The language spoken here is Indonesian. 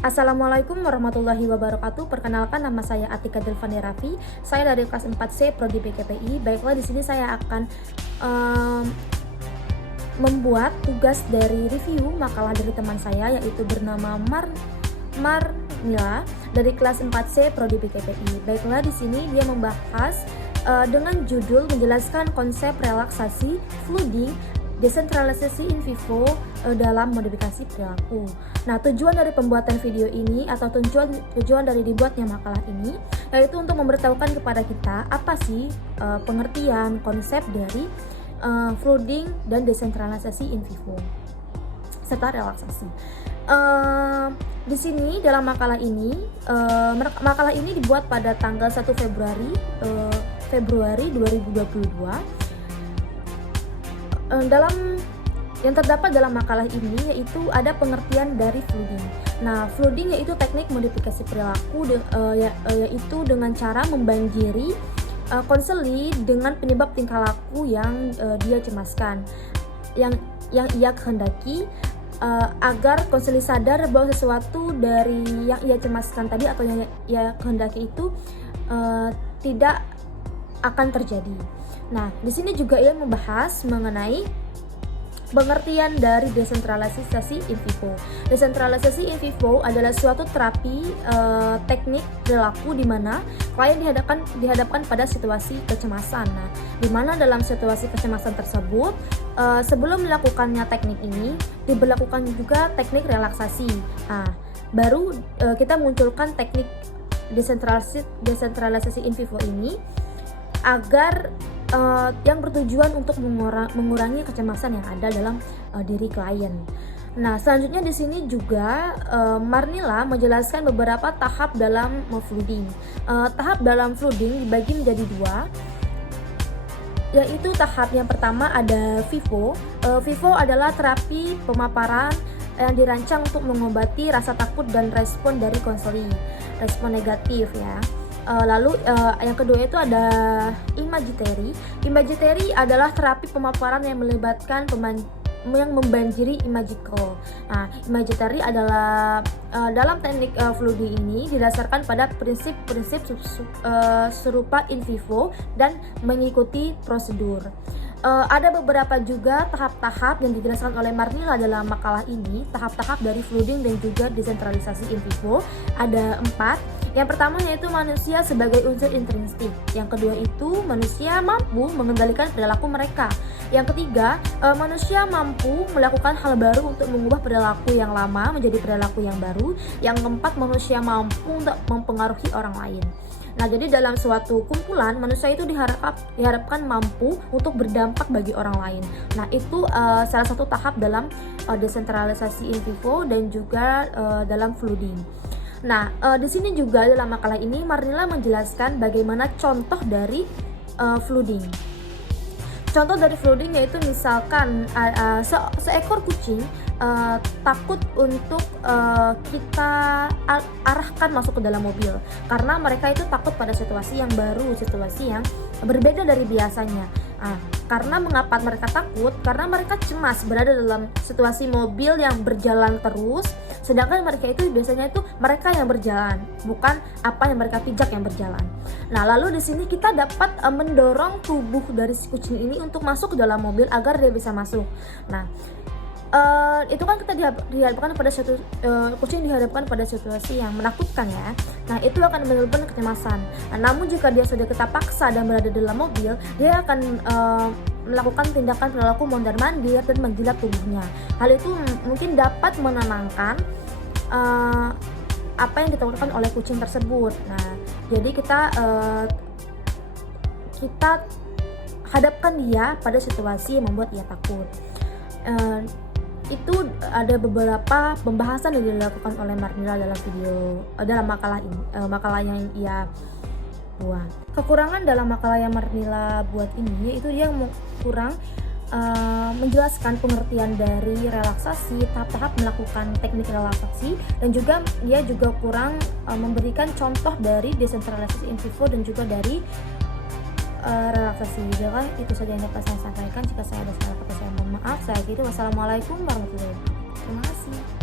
Assalamualaikum warahmatullahi wabarakatuh. Perkenalkan, nama saya Atika Delvani Raffi. Saya dari kelas 4C Prodi PKPI. Baiklah, di sini saya akan membuat tugas dari review makalah dari teman saya, yaitu bernama Marnila dari kelas 4C Prodi PKPI. Baiklah, di sini dia membahas dengan judul menjelaskan konsep relaksasi, flooding, desentralisasi in vivo dalam modifikasi perilaku. Nah, tujuan dari pembuatan video ini atau tujuan dari dibuatnya makalah ini yaitu untuk memberitahukan kepada kita apa sih pengertian konsep dari flooding dan desentralisasi in vivo serta relaksasi. Di sini dalam makalah ini dibuat pada tanggal 1 Februari 2022. Yang terdapat dalam makalah ini yaitu ada pengertian dari flooding. Nah, flooding yaitu teknik modifikasi perilaku yaitu dengan cara membanjiri konseli dengan penyebab tingkah laku yang dia cemaskan, yang ia kehendaki agar konseli sadar bahwa sesuatu dari yang ia cemaskan tadi atau yang ia kehendaki itu tidak akan terjadi. Nah, di sini juga ia membahas mengenai pengertian dari desentralisasi in vivo. Desentralisasi in vivo adalah suatu terapi teknik perilaku di mana klien dihadapkan pada situasi kecemasan. Nah, di mana dalam situasi kecemasan tersebut sebelum melakukannya teknik ini diberlakukan juga teknik relaksasi. Nah, baru kita munculkan teknik desentralisasi in vivo ini agar yang bertujuan untuk mengurangi kecemasan yang ada dalam diri klien. Nah, selanjutnya di sini juga Marnila menjelaskan beberapa tahap dalam flooding. Tahap dalam flooding dibagi menjadi dua, yaitu tahap yang pertama ada vivo. Vivo adalah terapi pemaparan yang dirancang untuk mengobati rasa takut dan respon dari konseli, respon negatif ya. Lalu yang kedua itu ada imagery. Imagery adalah terapi pemaparan yang melibatkan yang membanjiri imagical. Nah, imagery adalah dalam teknik flooding ini didasarkan pada prinsip-prinsip serupa in vivo dan mengikuti prosedur. Ada beberapa juga tahap-tahap yang dijelaskan oleh Marnila dalam makalah ini, tahap-tahap dari flooding dan juga desentralisasi in vivo. Ada 4. Yang pertama yaitu manusia sebagai unsur intrinsik. Yang kedua itu manusia mampu mengendalikan perilaku mereka. Yang ketiga, manusia mampu melakukan hal baru untuk mengubah perilaku yang lama menjadi perilaku yang baru. Yang keempat, manusia mampu untuk mempengaruhi orang lain. Nah, jadi dalam suatu kumpulan manusia itu diharapkan mampu untuk berdampak bagi orang lain. Nah, itu salah satu tahap dalam desentralisasi in vivo dan juga dalam flooding. Nah, di sini juga dalam makalah ini Marnila menjelaskan bagaimana contoh dari flooding. Contoh dari flooding yaitu misalkan seekor kucing takut untuk kita arahkan masuk ke dalam mobil karena mereka itu takut pada situasi yang baru, situasi yang berbeda dari biasanya. Karena mengapa mereka takut? Karena mereka cemas berada dalam situasi mobil yang berjalan terus, sedangkan mereka itu biasanya itu mereka yang berjalan, bukan apa yang mereka pijak yang berjalan. Nah, lalu di sini kita dapat mendorong tubuh dari si kucing ini untuk masuk ke dalam mobil agar dia bisa masuk. Nah, itu kan kita dihadapkan pada kucing dihadapkan pada situasi yang menakutkan ya. Nah, itu akan menimbulkan kecemasan. Nah, namun jika dia sudah kita paksa dan berada dalam mobil, dia akan melakukan tindakan perilaku mondar-mandir dan menjilat tubuhnya. Hal itu mungkin dapat menenangkan apa yang ditakutkan oleh kucing tersebut. Nah, jadi kita hadapkan dia pada situasi yang membuat ia takut. Itu ada beberapa pembahasan yang dilakukan oleh Marnila dalam makalah yang ia buat. Kekurangan dalam makalah yang Marnila buat ini yaitu dia kurang menjelaskan pengertian dari relaksasi, tahap-tahap melakukan teknik relaksasi, dan juga dia juga kurang memberikan contoh dari desentralisasi in vivo dan juga dari relaksasi. Jadi itu saja yang dapat saya sampaikan. Jika saya ada salah kata saya mohon maaf. Saya akhiri. Wassalamualaikum warahmatullahi wabarakatuh. Terima kasih.